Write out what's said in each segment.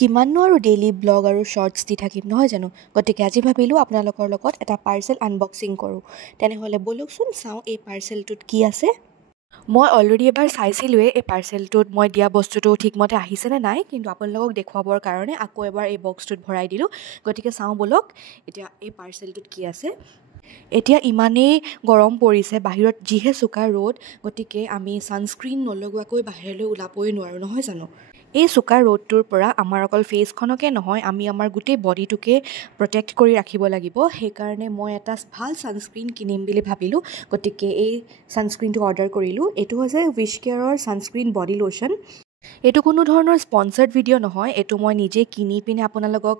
কিমাননো আৰু daily blog আৰু শ্বৰ্টছ দি থাকিম নহয় জানো গতিকে আজি ভাবিলোঁ আপোনালোকৰ লগত এটা পাৰ্চেল আনবক্সিং কৰোঁ তেনেহ'লে ব'লকচোন চাওঁ এই পাৰ্চেলটোত কি আছে মই অলৰেডি এবাৰ চাইছিলোঁৱে এই পাৰ্চেলটোত মই দিয়া বস্তুটো ঠিকমতে আহিছেনে নাই কিন্তু আপোনালোকক দেখুৱাবৰ কাৰণে আকৌ এবাৰ এই বক্সটোত ভৰাই দিলোঁ গতিকে চাওঁ ব'লক এতিয়া এই পাৰ্চেলটোত কি আছে এতিয়া ইমানেই গৰম পৰিছে বাহিৰত যিহে চোকা ৰ'দ গতিকে আমি ছানস্ক্ৰীন নলগোৱাকৈ বাহিৰলৈ ওলাবই নোৱাৰোঁ নহয় জানো এই চোকা ৰ'দটোৰ পৰা আমাৰ অকল ফেচখনকে নহয় আমি আমাৰ গোটেই বডিটোকে প্ৰটেক্ট কৰি ৰাখিব লাগিব সেইকাৰণে মই এটা ভাল ছানস্ক্ৰীন কিনিম বুলি ভাবিলোঁ গতিকে এই ছানস্ক্ৰীনটো অৰ্ডাৰ কৰিলোঁ এইটো হৈছে উইচ কেয়াৰৰ ছানস্ক্ৰীন বডি লোশ্যন এইটো কোনো ধৰণৰ স্পনচাৰ্ড ভিডিঅ' নহয় এইটো মই নিজে কিনি পিনে আপোনালোকক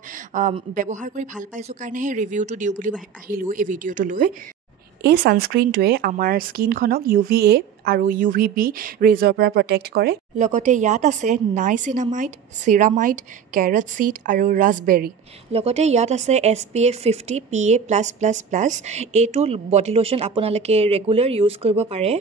ব্যৱহাৰ কৰি ভাল পাইছোঁ কাৰণেহে ৰিভিউটো দিওঁ বুলি আহিলোঁ এই ভিডিঅ'টো লৈ এই ছানস্ক্ৰীনটোৱে আমাৰ স্কিনখনক UVA আৰু UVB ৰেজৰ পৰা প্ৰটেক্ট কৰে লগতে ইয়াত আছে নাইচিনামাইড চিৰামাইড কেৰট চিড আৰু ৰাছবেৰী লগতে ইয়াত আছে SPF 50 PA+++ এইটো বডি লোশ্যন আপোনালোকে ৰেগুলাৰ ইউজ কৰিব পাৰে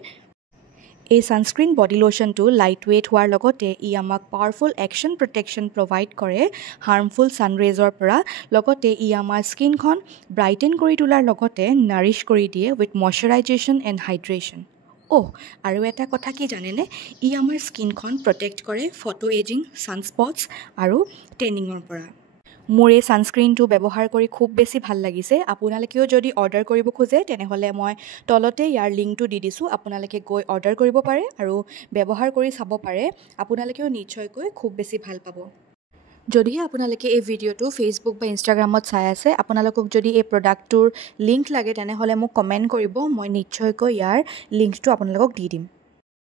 এই ছানস্ক্ৰীন বডি লোশ্যনটো লাইট ৱেইট হোৱাৰ লগতে ই আমাক পাৱাৰফুল একশ্যন প্ৰটেকশ্যন প্ৰভাইড কৰে হাৰ্মফুল ছানৰেজৰ পৰা লগতে ই আমাৰ স্কিনখন ব্ৰাইটেন কৰি তোলাৰ লগতে নাৰিছ কৰি দিয়ে উইথ মইশ্চাৰাইজেশ্যন এণ্ড হাইড্ৰেশ্যন আৰু এটা কথা কি জানেনে ই আমাৰ স্কিনখন প্ৰটেক্ট কৰে ফটো এজিং ছানস্পটছ আৰু টেনিঙৰ পৰা মোৰ এই ছানস্ক্ৰীনটো ব্যৱহাৰ কৰি খুব বেছি ভাল লাগিছে আপোনালোকেও যদি অৰ্ডাৰ কৰিব খোজে তেনেহ'লে মই তলতে ইয়াৰ লিংকটো দি দিছোঁ আপোনালোকে গৈ অৰ্ডাৰ কৰিব পাৰে আৰু ব্যৱহাৰ কৰি চাব পাৰে আপোনালোকেও নিশ্চয়কৈ খুব বেছি ভাল পাব যদিহে আপোনালোকে এই ভিডিঅ'টো ফেচবুক বা ইনষ্টাগ্ৰামত চাই আছে আপোনালোকক যদি এই প্ৰডাক্টটোৰ লিংক লাগে তেনেহ'লে মোক কমেণ্ট কৰিব মই নিশ্চয়কৈ ইয়াৰ লিংকটো আপোনালোকক দি দিম